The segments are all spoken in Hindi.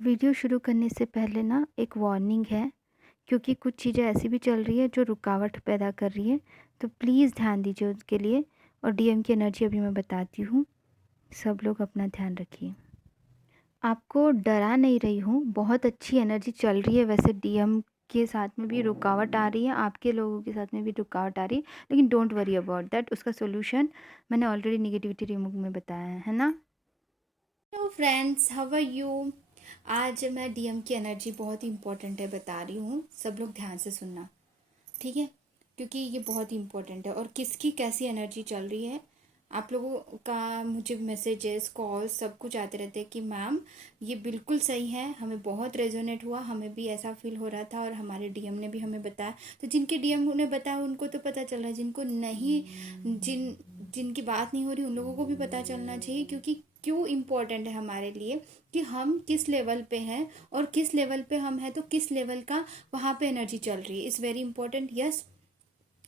वीडियो शुरू करने से पहले ना एक वार्निंग है, क्योंकि कुछ चीज़ें ऐसी भी चल रही है जो रुकावट पैदा कर रही है। तो प्लीज़ ध्यान दीजिए उसके लिए। और डीएम की एनर्जी अभी मैं बताती हूँ। सब लोग अपना ध्यान रखिए। आपको डरा नहीं रही हूँ, बहुत अच्छी एनर्जी चल रही है। वैसे डीएम के साथ में भी रुकावट आ रही है, आपके लोगों के साथ में भी रुकावट आ रही है, लेकिन डोंट वरी अबाउट दैट। उसका सोल्यूशन मैंने ऑलरेडी निगेटिविटी रिमूव में बताया है ना। Hello friends, how are you. आज मैं डीएम की एनर्जी बहुत ही इंपॉर्टेंट है बता रही हूँ। सब लोग ध्यान से सुनना, ठीक है, क्योंकि ये बहुत ही इंपॉर्टेंट है। और किसकी कैसी एनर्जी चल रही है, आप लोगों का मुझे मैसेजेस कॉल सब कुछ आते रहते हैं कि मैम ये बिल्कुल सही है, हमें बहुत रेजोनेट हुआ, हमें भी ऐसा फील हो रहा था और हमारे डीएम ने भी हमें बताया। तो जिनके डीएम ने बताया उनको तो पता चल रहा है, जिनको नहीं, जिनकी बात नहीं हो रही उन लोगों को भी पता चलना चाहिए। क्योंकि क्यों इम्पोर्टेंट है हमारे लिए कि हम किस लेवल पे हैं और किस लेवल पे हम हैं, तो किस लेवल का वहाँ पे एनर्जी चल रही है, इज़ वेरी इंपॉर्टेंट। यस,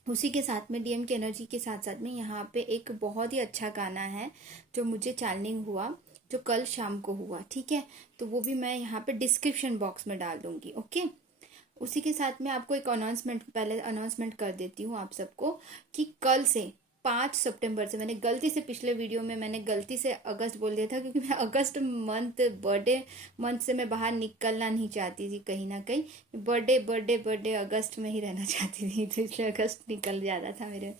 उसी के साथ में डीएम की एनर्जी के साथ साथ में यहाँ पे एक बहुत ही अच्छा गाना है जो मुझे चैनलिंग हुआ, जो कल शाम को हुआ, ठीक है। तो वो भी मैं यहाँ पे डिस्क्रिप्शन बॉक्स में डाल दूंगी, ओके। उसी के साथ में आपको एक अनाउंसमेंट, पहले अनाउंसमेंट कर देती हूँ आप सबको कि कल से 5 सितंबर से, मैंने गलती से पिछले वीडियो में मैंने गलती से अगस्त बोल दिया था, क्योंकि मैं अगस्त मंथ, बर्थडे मंथ से मैं बाहर निकलना नहीं चाहती थी। कहीं ना कहीं बर्थडे बर्थडे बर्थडे अगस्त में ही रहना चाहती थी, तो इसलिए अगस्त निकल जाता था मेरे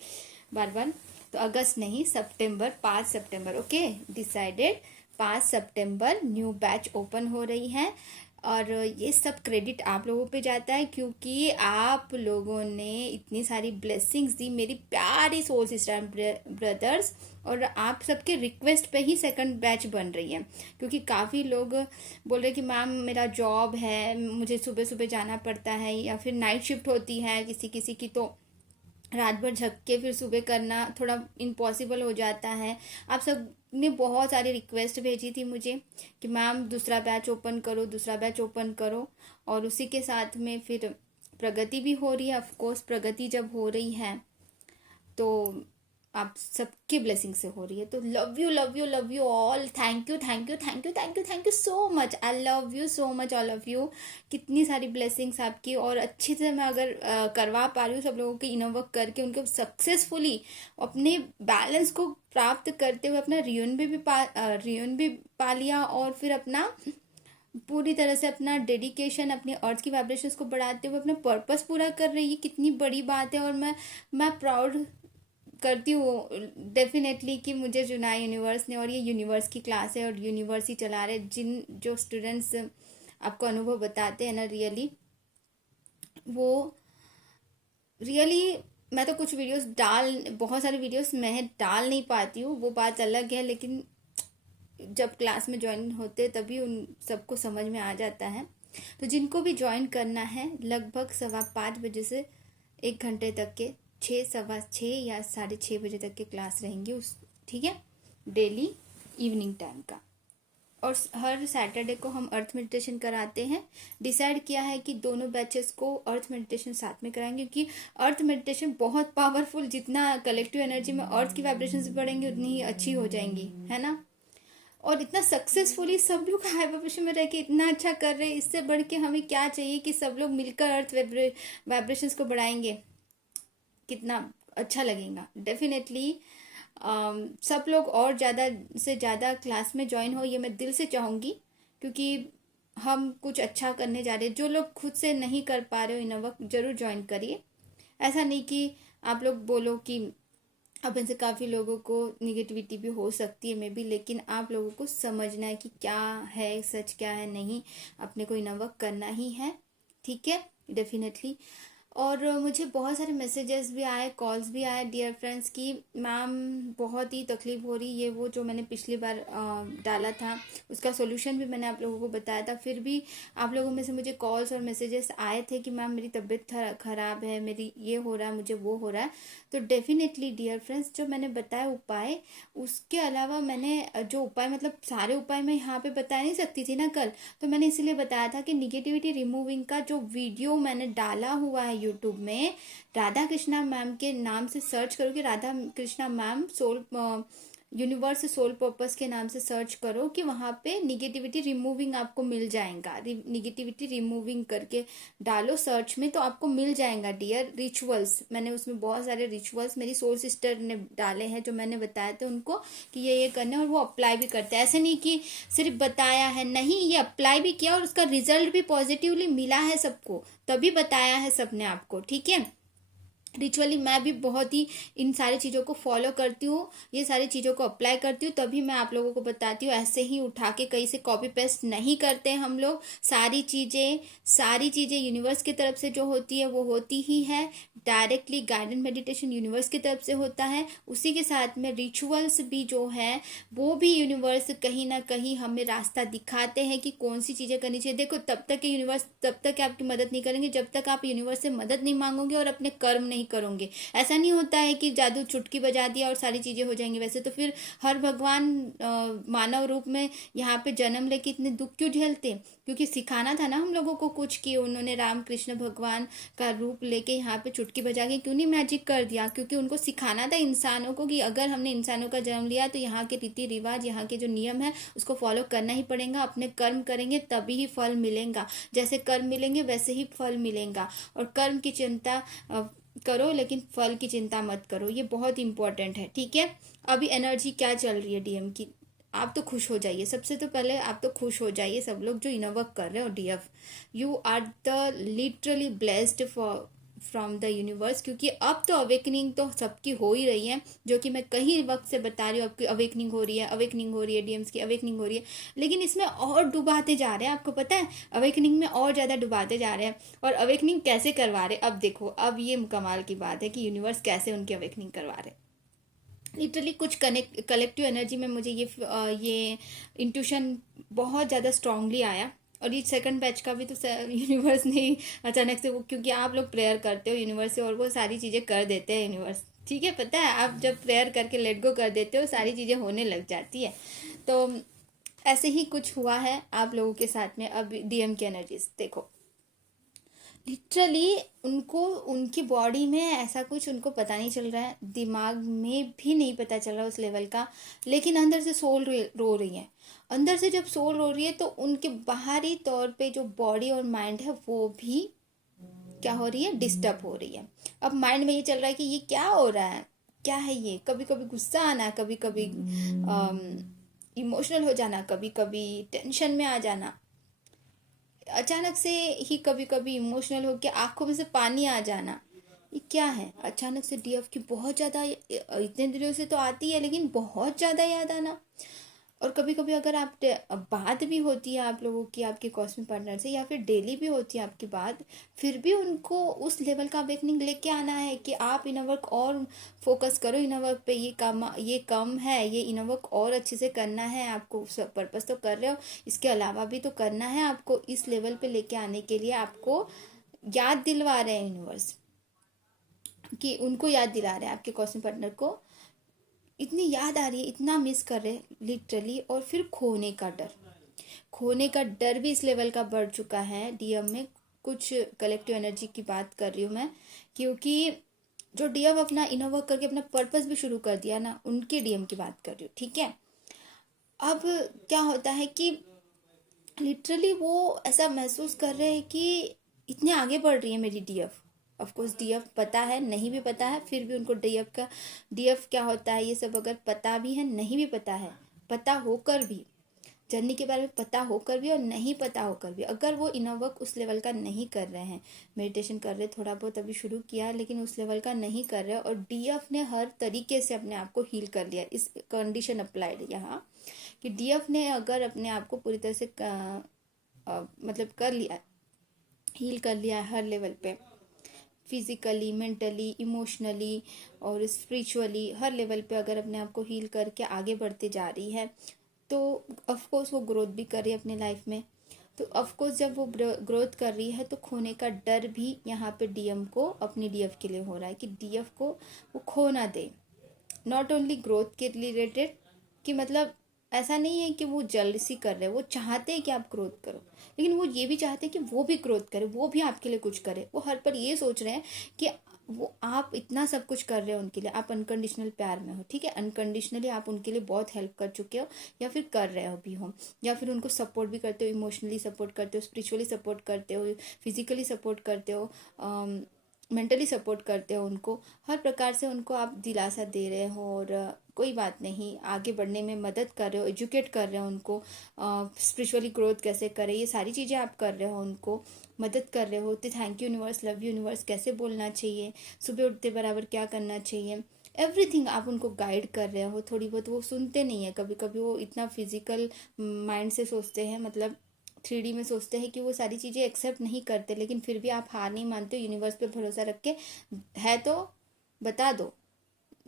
बार बार। तो अगस्त नहीं, सितंबर, 5 सितंबर, ओके, डिसाइडेड। 5 सितंबर न्यू बैच ओपन हो रही है। और ये सब क्रेडिट आप लोगों पे जाता है, क्योंकि आप लोगों ने इतनी सारी ब्लेसिंग्स दी मेरी प्यारी सोल सिस्टर ब्रदर्स। और आप सबके रिक्वेस्ट पे ही सेकंड बैच बन रही है, क्योंकि काफ़ी लोग बोल रहे कि मैम मेरा जॉब है, मुझे सुबह सुबह जाना पड़ता है, या फिर नाइट शिफ्ट होती है किसी किसी की, तो रात भर झक के फिर सुबह करना थोड़ा इम्पॉसिबल हो जाता है। आप सब ने बहुत सारी रिक्वेस्ट भेजी थी मुझे कि मैम दूसरा बैच ओपन करो, दूसरा बैच ओपन करो। और उसी के साथ में फिर प्रगति भी हो रही है। ऑफ कोर्स प्रगति जब हो रही है तो आप सबके ब्लेसिंग से हो रही है। तो love you love you love you all, thank you thank you thank you thank you thank you so much, I love you so much all of you. कितनी सारी ब्लेसिंग्स आपकी, और अच्छे से मैं अगर करवा पा रही हूँ सब लोगों के इनर वर्क करके, उनको सक्सेसफुली अपने बैलेंस को प्राप्त करते हुए अपना रियून भी पा लिया, और फिर अपना पूरी तरह से अपना डेडिकेशन, अपनी अर्थ की वाइब्रेशंस को बढ़ाते हुए अपना पर्पस पूरा कर रही है। कितनी बड़ी बात है। और मैं प्राउड करती हूँ डेफिनेटली कि मुझे चुना है यूनिवर्स ने, और ये यूनिवर्स की क्लास है और यूनिवर्स ही चला रहे। जिन जो स्टूडेंट्स आपको अनुभव बताते हैं ना, रियली वो रियली, मैं तो कुछ वीडियोस डाल, बहुत सारी वीडियोस मैं डाल नहीं पाती हूँ, वो बात अलग है, लेकिन जब क्लास में ज्वाइन होते तभी उन सबको समझ में आ जाता है। तो जिनको भी ज्वाइन करना है, लगभग 5:15 बजे से 1 घंटे तक के, 6, 6:15 या 6:30 बजे तक के क्लास रहेंगे उस, ठीक है, डेली इवनिंग टाइम का। और हर सैटरडे को हम अर्थ मेडिटेशन कराते हैं। डिसाइड किया है कि दोनों बैचेस को अर्थ मेडिटेशन साथ में कराएंगे, क्योंकि अर्थ मेडिटेशन बहुत पावरफुल, जितना कलेक्टिव एनर्जी में अर्थ की वाइब्रेशन बढ़ेंगी उतनी ही अच्छी हो जाएंगी, है ना। और इतना सक्सेसफुली सब लोग हाई वाइब्रेशन में रह के इतना अच्छा कर रहे हैं, इससे बढ़ के हमें क्या चाहिए कि सब लोग मिलकर अर्थ वाइब्रेशंस को बढ़ाएंगे, कितना अच्छा लगेगा। डेफिनेटली सब लोग और ज़्यादा से ज़्यादा क्लास में ज्वाइन हो, ये मैं दिल से चाहूँगी, क्योंकि हम कुछ अच्छा करने जा रहे हैं। जो लोग खुद से नहीं कर पा रहे हो इन वक्त, जरूर ज्वाइन करिए। ऐसा नहीं कि आप लोग बोलो कि अब इनसे काफ़ी लोगों को निगेटिविटी भी हो सकती है मे बी, लेकिन आप लोगों को समझना है कि क्या है सच, क्या है नहीं, अपने को इनर वर्क करना ही है, ठीक है, डेफिनेटली। और मुझे बहुत सारे मैसेजेस भी आए, कॉल्स भी आए डियर फ्रेंड्स की मैम बहुत ही तकलीफ हो रही, ये वो जो मैंने पिछली बार डाला था उसका सोल्यूशन भी मैंने आप लोगों को बताया था। फिर भी आप लोगों में से मुझे कॉल्स और मैसेजेस आए थे कि मैम मेरी तबीयत ख़राब है, मेरी ये हो रहा है, मुझे वो हो रहा है। तो डेफिनेटली डियर फ्रेंड्स, जो मैंने बताया उपाय, उसके अलावा मैंने जो उपाय, मतलब सारे उपाय मैं यहाँ पे बता नहीं सकती थी ना कल, तो मैंने इसीलिए बताया था कि निगेटिविटी रिमूविंग का जो वीडियो मैंने डाला हुआ है यूट्यूब में, राधा कृष्णा मैम के नाम से सर्च करोगे, Radha Krishna ma'am soul universe soul purpose के नाम से सर्च करो कि वहाँ पे निगेटिविटी रिमूविंग आपको मिल जाएगा। निगेटिविटी रिमूविंग करके डालो सर्च में तो आपको मिल जाएगा डियर। रिचुअल्स, मैंने उसमें बहुत सारे रिचुअल्स मेरी सोल सिस्टर ने डाले हैं जो मैंने बताए थे उनको कि ये करना है, और वो अप्लाई भी करते हैं। ऐसे नहीं कि सिर्फ बताया है, नहीं, ये अप्लाई भी किया और उसका रिजल्ट भी पॉजिटिवली मिला है सबको, तभी बताया है सबने आपको, ठीक है। रिचुअली मैं भी बहुत ही इन सारी चीज़ों को फॉलो करती हूँ, ये सारी चीज़ों को अप्लाई करती हूँ, तभी मैं आप लोगों को बताती हूँ। ऐसे ही उठा के कहीं से कॉपी पेस्ट नहीं करते हम लोग। सारी चीज़ें यूनिवर्स की तरफ से जो होती है वो होती ही है। डायरेक्टली गाइडेड मेडिटेशन यूनिवर्स की तरफ से होता है, उसी के साथ में रिचुअल्स भी जो है वो भी यूनिवर्स कहीं ना कहीं हमें रास्ता दिखाते हैं कि कौन सी चीज़ें करनी चाहिए। देखो, तब तक यूनिवर्स तब तक आपकी मदद नहीं करेंगे जब तक आप यूनिवर्स से मदद नहीं मांगोगे और अपने कर्म नहीं करोगे। ऐसा नहीं होता है कि जादू चुटकी बजा दिया और सारी चीज़ें हो जाएंगी। वैसे तो फिर हर भगवान मानव रूप में यहाँ पे जन्म लेके इतने दुख क्यों झेलते? क्योंकि सिखाना था ना हम लोगों को कुछ, कि उन्होंने राम कृष्ण भगवान का रूप लेके यहाँ पे चुटकी बजा के क्यों नहीं मैजिक कर दिया? क्योंकि उनको सिखाना था इंसानों को कि अगर हमने इंसानों का जन्म लिया तो यहाँ के रीति रिवाज, यहाँ के जो नियम है उसको फॉलो करना ही पड़ेगा। अपने कर्म करेंगे तभी ही फल मिलेगा। जैसे कर्म मिलेंगे वैसे ही फल मिलेगा। और कर्म की चिंता करो लेकिन फल की चिंता मत करो, ये बहुत इंपॉर्टेंट है, ठीक है। अभी एनर्जी क्या चल रही है डीएम की, आप तो खुश हो जाइए। सबसे तो पहले आप तो खुश हो जाइए सब लोग जो इनर वर्क कर रहे हो डीएफ। You are the literally blessed for from the universe, क्योंकि अब तो अवेकनिंग तो सबकी हो ही रही है, जो कि मैं कई वक्त से बता रही हूँ। आपकी अवेकनिंग हो रही है, अवेकनिंग हो रही है, डीएम्स की अवेकनिंग हो रही है, लेकिन इसमें और डुबाते जा रहे हैं। आपको पता है, अवेकनिंग में और ज़्यादा डुबाते जा रहे हैं। और अवेकनिंग कैसे करवा रहे? अब देखो, अब ये कमाल की बात है कि यूनिवर्स कैसे उनकी अवेकनिंग करवा रहे। लिटरली कुछ कलेक्टिव एनर्जी में मुझे ये इंट्यूशन बहुत ज़्यादा स्ट्रांगली आया। और ये सेकंड बैच का भी तो यूनिवर्स ने ही अचानक से, वो क्योंकि आप लोग प्रेयर करते हो यूनिवर्स से और वो सारी चीज़ें कर देते हैं यूनिवर्स, ठीक है। पता है, आप जब प्रेयर करके लेट गो कर देते हो सारी चीज़ें होने लग जाती है। तो ऐसे ही कुछ हुआ है आप लोगों के साथ में। अब डीएम की एनर्जीज देखो, लिटरली उनको उनकी बॉडी में ऐसा कुछ उनको पता नहीं चल रहा है, दिमाग में भी नहीं पता चल रहा उस लेवल का, लेकिन अंदर से सोल रो रही है। अंदर से जब सोल रो रही है तो उनके बाहरी तौर पे जो बॉडी और माइंड है वो भी क्या हो रही है, डिस्टर्ब हो रही है। अब माइंड में ये चल रहा है कि ये क्या हो रहा है, क्या है ये। कभी कभी गुस्सा आना, कभी कभी इमोशनल हो जाना, कभी कभी टेंशन में आ जाना, अचानक से ही कभी कभी इमोशनल होकर आंखों में से पानी आ जाना। ये क्या है? अचानक से डीएफ की बहुत ज़्यादा, इतने दिनों से तो आती है लेकिन बहुत ज़्यादा याद आना। और कभी कभी अगर आप बात भी होती है आप लोगों की आपके कॉस्मिक पार्टनर से, या फिर डेली भी होती है आपकी बात, फिर भी उनको उस लेवल का अवेकनिंग लेके आना है कि आप इनर वर्क और फोकस करो। इनर वर्क पे ये कम है, ये इनर वर्क और अच्छे से करना है आपको। पर्पस तो कर रहे हो, इसके अलावा भी तो करना है आपको। इस लेवल पे लेके आने के लिए आपको याद दिलवा रहे हैं यूनिवर्स, कि उनको याद दिला रहे हैं आपके कॉस्मिक पार्टनर को। इतनी याद आ रही है, इतना मिस कर रहे हैं लिटरली। और फिर खोने का डर, खोने का डर भी इस लेवल का बढ़ चुका है डीएम में। कुछ कलेक्टिव एनर्जी की बात कर रही हूँ मैं, क्योंकि जो डीएम अपना इनर वर्क करके अपना पर्पस भी शुरू कर दिया ना, उनके डीएम की बात कर रही हूँ, ठीक है। अब क्या होता है कि लिटरली वो ऐसा महसूस कर रहे हैं कि इतने आगे बढ़ रही है मेरी डीएफ। ऑफ कोर्स डीएफ पता है, नहीं भी पता है, फिर भी उनको डीएफ क्या होता है ये सब अगर पता भी है, नहीं भी पता है, पता होकर भी, जर्नी के बारे में पता होकर भी और नहीं पता होकर भी, अगर वो इनर वर्क उस लेवल का नहीं कर रहे हैं, मेडिटेशन कर रहे थोड़ा बहुत अभी शुरू किया है लेकिन उस लेवल का नहीं कर रहे, और डीएफ ने हर तरीके से अपने आप को हील कर लिया। इस कंडीशन अप्लाइड यहाँ कि डीएफ ने अगर अपने आप को पूरी तरह से मतलब कर लिया, हील कर लिया है हर लेवल पे, फिजिकली, मेंटली, इमोशनली और स्पिरिचुअली, हर लेवल पे अगर अपने आप को हील करके आगे बढ़ते जा रही है, तो ऑफ कोर्स वो ग्रोथ भी कर रही है अपने लाइफ में। तो ऑफ कोर्स जब वो ग्रोथ कर रही है तो खोने का डर भी यहाँ पे डीएम को अपनी डीएफ के लिए हो रहा है कि डीएफ को वो खो ना दे। नॉट ओनली ग्रोथ के रिलेटेड, कि मतलब ऐसा नहीं है कि वो जल्दी कर रहे हैं, वो चाहते हैं कि आप ग्रोथ करो, लेकिन वो ये भी चाहते हैं कि वो भी ग्रोथ करे, वो भी आपके लिए कुछ करे। वो हर पर ये सोच रहे हैं कि वो आप इतना सब कुछ कर रहे हो उनके लिए, आप अनकंडीशनल प्यार में हो, ठीक है, अनकंडीशनली आप उनके लिए बहुत हेल्प कर चुके हो या फिर कर रहे हो भी हो, या फिर उनको सपोर्ट भी करते हो, इमोशनली सपोर्ट करते हो, स्पिरिचुअली सपोर्ट करते हो, फिजिकली सपोर्ट करते हो, मेंटली सपोर्ट करते हो उनको, हर प्रकार से उनको आप दिलासा दे रहे हो और कोई बात नहीं, आगे बढ़ने में मदद कर रहे हो, एजुकेट कर रहे हो उनको, स्पिरिचुअली ग्रोथ कैसे करें ये सारी चीज़ें आप कर रहे हो, उनको मदद कर रहे हो। तो thank you universe, love you universe कैसे बोलना चाहिए, सुबह उठते बराबर क्या करना चाहिए, एवरीथिंग आप उनको गाइड कर रहे हो। थोड़ी बहुत वो सुनते नहीं है, कभी कभी वो इतना फिजिकल माइंड से सोचते हैं, मतलब 3D में सोचते हैं कि वो सारी चीज़ें एक्सेप्ट नहीं करते, लेकिन फिर भी आप हार नहीं मानते हो, यूनिवर्स पे भरोसा रख के है तो बता दो,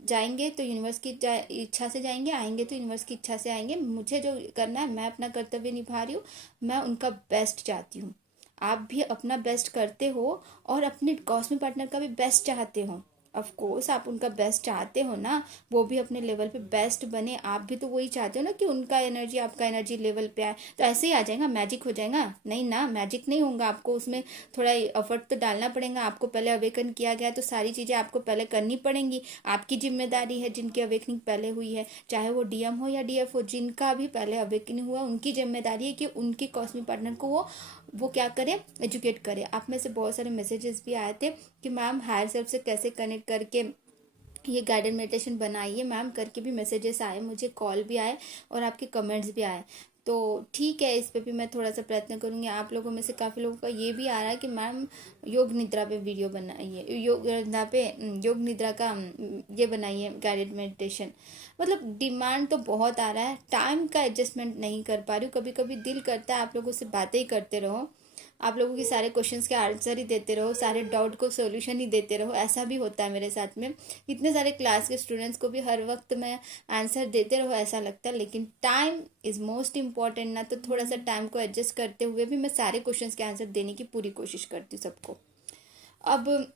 जाएंगे तो यूनिवर्स की इच्छा से जाएंगे, आएंगे तो यूनिवर्स की इच्छा से आएंगे। मुझे जो करना है, मैं अपना कर्तव्य निभा रही हूँ, मैं उनका बेस्ट चाहती हूँ। आप भी अपना बेस्ट करते हो और अपने कॉस्मिक पार्टनर का भी बेस्ट चाहते हो। ऑफ कोर्स आप उनका बेस्ट चाहते हो ना, वो भी अपने लेवल पे बेस्ट बने, आप भी तो वही चाहते हो ना कि उनका एनर्जी आपका एनर्जी लेवल पे आए, तो ऐसे ही आ जाएगा, मैजिक हो जाएगा? नहीं ना, मैजिक नहीं होगा, आपको उसमें थोड़ा एफर्ट तो डालना पड़ेगा। आपको पहले अवेकन किया गया तो सारी चीज़ें आपको पहले करनी पड़ेंगी, आपकी जिम्मेदारी है। जिनकी अवेकनिंग पहले हुई है, चाहे वो डीएम हो या डीएफ हो, जिनका भी पहले अवेकनिंग हुआ, उनकी जिम्मेदारी है कि उनके कॉस्मिक पार्टनर को वो क्या करे, एजुकेट करे। आप में से बहुत सारे मैसेजेस भी आए थे कि मैम हायर सेल्फ से कैसे कनेक्ट करके ये गाइडेड मेडिटेशन बनाइए मैम करके भी मैसेजेस आए, मुझे कॉल भी आए और आपके कमेंट्स भी आए। तो ठीक है, इस पे भी मैं थोड़ा सा प्रयत्न करूंगी। आप लोगों में से काफ़ी लोगों का ये भी आ रहा है कि मैम योग निद्रा पे वीडियो बनाइए, योग निद्रा पे योग निद्रा का ये बनाइए गाइडेड मेडिटेशन। मतलब डिमांड तो बहुत आ रहा है, टाइम का एडजस्टमेंट नहीं कर पा रही हूँ। कभी कभी दिल करता है आप लोगों से बातें ही करते रहो, आप लोगों के सारे क्वेश्चंस के आंसर ही देते रहो, सारे डाउट को सॉल्यूशन ही देते रहो। ऐसा भी होता है मेरे साथ में, इतने सारे क्लास के स्टूडेंट्स को भी हर वक्त मैं आंसर देते रहो ऐसा लगता है, लेकिन टाइम इज मोस्ट इम्पॉर्टेंट ना, तो थोड़ा सा टाइम को एडजस्ट करते हुए भी मैं सारे क्वेश्चंस के आंसर देने की पूरी कोशिश करती हूँ सबको। अब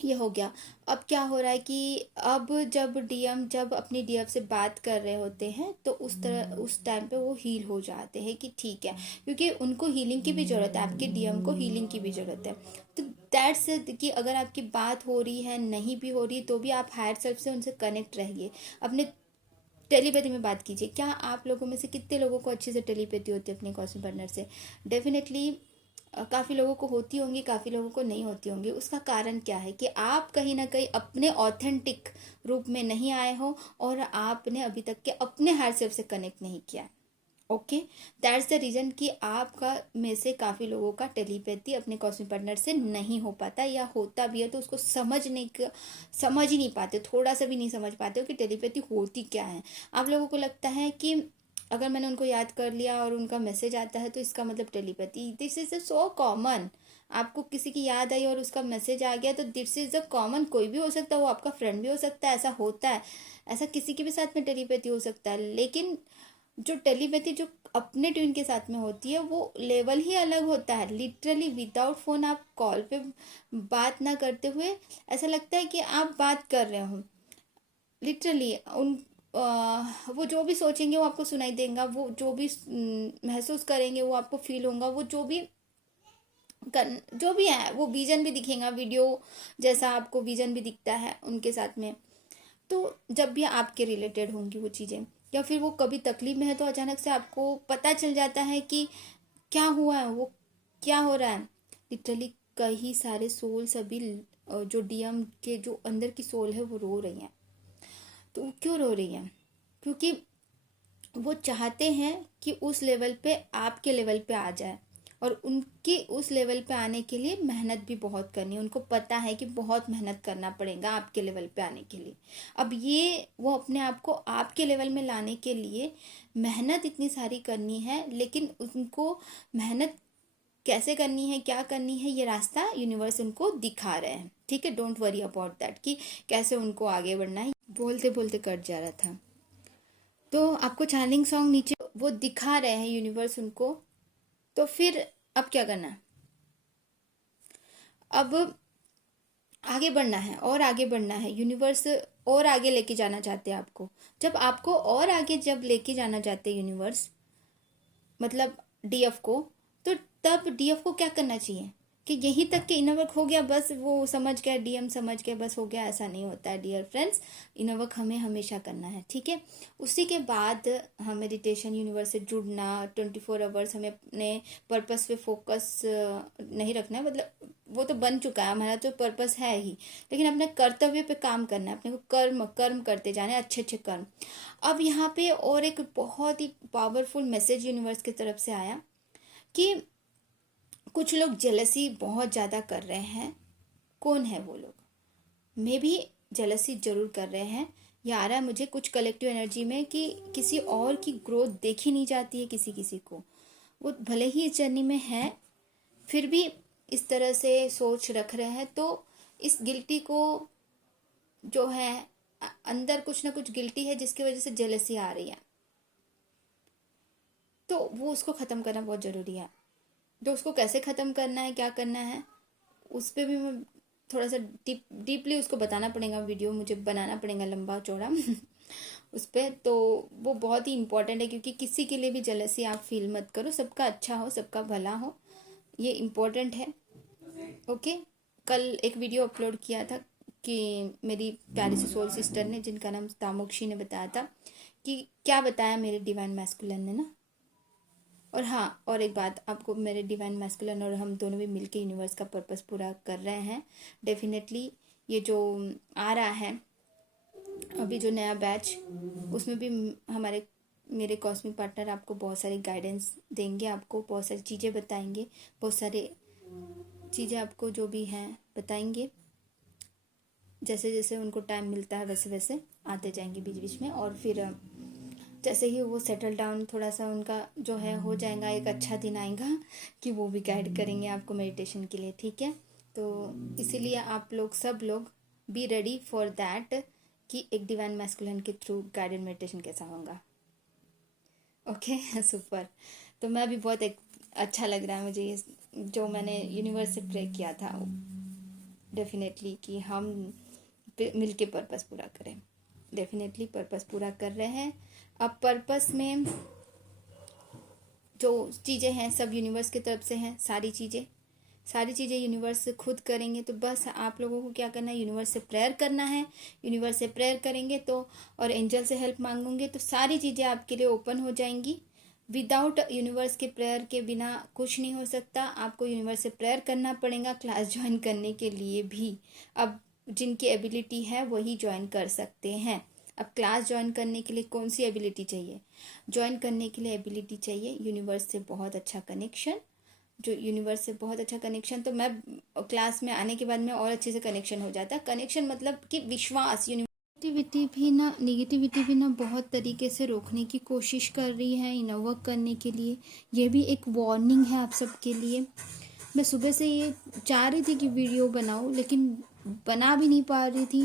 ये हो गया। अब क्या हो रहा है कि अब जब अपनी डीएफ से बात कर रहे होते हैं तो उस टाइम पे वो हील हो जाते हैं कि ठीक है, क्योंकि उनको हीलिंग की भी ज़रूरत है, आपके डीएम को हीलिंग की भी ज़रूरत है। तो दैट्स कि अगर आपकी बात हो रही है, नहीं भी हो रही, तो भी आप हायर सेल्फ से उनसे कनेक्ट रहिए, अपने टेलीपैथी में बात कीजिए। क्या आप लोगों में से कितने लोगों को अच्छे से टेलीपैथी होती है अपने कॉस्मिक पार्टनर से? डेफिनेटली काफ़ी लोगों को होती होंगी, काफ़ी लोगों को नहीं होती होंगी। उसका कारण क्या है कि आप कहीं ना कहीं अपने ऑथेंटिक रूप में नहीं आए हो और आपने अभी तक के अपने हायर सेल्फ से कनेक्ट नहीं किया है। ओके, दैट्स द रीज़न कि आपका में से काफ़ी लोगों का टेलीपैथी अपने कॉस्मिक पार्टनर से नहीं हो पाता, या होता भी है तो उसको समझ ही नहीं पाते, थोड़ा सा भी नहीं समझ पाते हो कि टेलीपैथी होती क्या है। आप लोगों को लगता है कि अगर मैंने उनको याद कर लिया और उनका मैसेज आता है तो इसका मतलब telepathy. This is so common. आपको किसी की याद आई और उसका मैसेज आ गया तो दिस इज अ कॉमन, कोई भी हो सकता है, वो आपका फ्रेंड भी हो सकता है, ऐसा होता है, ऐसा किसी के भी साथ में टेलीपैथी हो सकता है। लेकिन जो टेलीपैथी जो अपने ट्यून के साथ में होती है वो लेवल ही अलग होता है। लिटरली विदाउट फोन आप कॉल पे बात ना करते हुए ऐसा लगता है कि आप बात कर रहे हो। लिटरली वो जो भी सोचेंगे वो आपको सुनाई देगा, वो जो भी महसूस करेंगे वो आपको फील होगा, वो जो भी है वो विजन भी दिखेगा, वीडियो जैसा आपको विजन भी दिखता है उनके साथ में। तो जब भी आपके रिलेटेड होंगी वो चीज़ें, या फिर वो कभी तकलीफ में है तो अचानक से आपको पता चल जाता है कि क्या हुआ है, वो क्या हो रहा है। लिटरली कई सारे सोल सभी जो डीएम के जो अंदर की सोल है वो रो रही हैं। तो वो क्यों रो रही हैं? क्योंकि वो चाहते हैं कि उस लेवल पे आपके लेवल पे आ जाए, और उनके उस लेवल पे आने के लिए मेहनत भी बहुत करनी है। उनको पता है कि बहुत मेहनत करना पड़ेगा आपके लेवल पे आने के लिए। अब ये वो अपने आप को आपके लेवल में लाने के लिए मेहनत इतनी सारी करनी है, लेकिन उनको मेहनत कैसे करनी है, क्या करनी है, ये रास्ता यूनिवर्स उनको दिखा रहे हैं। ठीक है, डोंट वरी अबाउट दैट कि कैसे उनको आगे बढ़ना है। बोलते बोलते कट जा रहा था। तो आपको चैनलिंग सॉन्ग नीचे वो दिखा रहे हैं यूनिवर्स उनको, तो फिर अब क्या करना है? अब आगे बढ़ना है और आगे बढ़ना है। यूनिवर्स और आगे लेके जाना चाहते हैं आपको, जब आपको और आगे जब लेके जाना चाहते हैं यूनिवर्स, मतलब डीएफ को, तो तब डीएफ को क्या करना चाहिए कि यहीं तक के इनर वर्क हो गया बस, वो समझ गया, डीएम समझ गया बस हो गया, ऐसा नहीं होता है डियर फ्रेंड्स। इनर वर्क हमें हमेशा करना है, ठीक है। उसी के बाद हम मेडिटेशन, यूनिवर्स से जुड़ना, 24 आवर्स हमें अपने पर्पस पे फोकस नहीं रखना है, मतलब वो तो बन चुका है, हमारा तो पर्पस है ही, लेकिन अपने कर्तव्य पे काम करना है, अपने को कर्म कर्म करते जाना है, अच्छे अच्छे कर्म। अब यहाँ पे और एक बहुत ही पावरफुल मैसेज यूनिवर्स की तरफ से आया कि कुछ लोग जेलसी बहुत ज़्यादा कर रहे हैं। कौन है वो लोग? मे भी जेलसी जरूर कर रहे हैं, या आ रहा है मुझे कुछ कलेक्टिव एनर्जी में कि किसी और की ग्रोथ देखी नहीं जाती है किसी किसी को। वो भले ही इस जर्नी में है, फिर भी इस तरह से सोच रख रहे हैं, तो इस गिल्टी को जो है अंदर कुछ ना कुछ गिल्टी है जिसकी वजह से जेलसी आ रही है, तो वो उसको ख़त्म करना बहुत ज़रूरी है। तो उसको कैसे ख़त्म करना है, क्या करना है, उस पर भी मैं थोड़ा सा डीपली उसको बताना पड़ेगा, वीडियो मुझे बनाना पड़ेगा लंबा चौड़ा उस पर। तो वो बहुत ही इम्पोर्टेंट है, क्योंकि किसी के लिए भी जेलसी आप फील मत करो, सबका अच्छा हो, सबका भला हो, ये इम्पोर्टेंट है। ओके, कल एक वीडियो अपलोड किया था कि मेरी प्यारी सी सोल सिस्टर ने, जिनका नाम तामुक्षी ने, बताया था कि क्या बताया मेरे डिवाइन मैस्कुलिन ने ना। और हाँ, और एक बात, आपको मेरे डिवाइन मैस्कुलिन और हम दोनों भी मिलके यूनिवर्स का पर्पस पूरा कर रहे हैं डेफिनेटली। ये जो आ रहा है अभी जो नया बैच, उसमें भी हमारे मेरे कॉस्मिक पार्टनर आपको बहुत सारी गाइडेंस देंगे, आपको बहुत सारी चीज़ें बताएंगे, बहुत सारे चीज़ें आपको जो भी हैं बताएंगे। जैसे जैसे उनको टाइम मिलता है वैसे वैसे आते जाएंगे बीच बीच में, और फिर जैसे ही वो सेटल डाउन थोड़ा सा उनका जो है हो जाएगा, एक अच्छा दिन आएगा कि वो भी गाइड करेंगे आपको मेडिटेशन के लिए, ठीक है। तो इसीलिए आप लोग सब लोग बी रेडी फॉर दैट कि एक डिवाइन मैस्कुलिन के थ्रू गाइडेड मेडिटेशन कैसा होगा। Okay super. तो मैं भी बहुत अच्छा लग रहा है मुझे ये जो मैंने यूनिवर्स से प्रे किया था, डेफिनेटली कि हम मिल के पर्पस पूरा करें। डेफिनेटली पर्पस पूरा कर रहे हैं। अब पर्पस में जो चीज़ें हैं सब यूनिवर्स की तरफ से हैं, सारी चीज़ें यूनिवर्स से खुद करेंगे। तो बस आप लोगों को क्या करना है, यूनिवर्स से प्रेयर करना है। यूनिवर्स से प्रेयर करेंगे तो, और एंजल से हेल्प मांगोगे तो सारी चीज़ें आपके लिए ओपन हो जाएंगी। विदाउट यूनिवर्स के प्रेयर के बिना कुछ नहीं हो सकता। आपको यूनिवर्स से प्रेयर करना पड़ेगा क्लास ज्वाइन करने के लिए भी। अब जिनकी एबिलिटी है वही ज्वाइन कर सकते हैं। अब क्लास ज्वाइन करने के लिए कौन सी एबिलिटी चाहिए? ज्वाइन करने के लिए एबिलिटी चाहिए यूनिवर्स से बहुत अच्छा कनेक्शन, जो यूनिवर्स से बहुत अच्छा कनेक्शन। तो मैं क्लास में आने के बाद में और अच्छे से कनेक्शन हो जाता है। कनेक्शन मतलब कि विश्वास। नेगेटिविटी भी ना बहुत तरीके से रोकने की कोशिश कर रही है इनर वर्क करने के लिए। ये भी एक वार्निंग है आप सबके लिए। मैं सुबह से ये चाह रही थी कि वीडियो बनाऊं, लेकिन बना भी नहीं पा रही थी,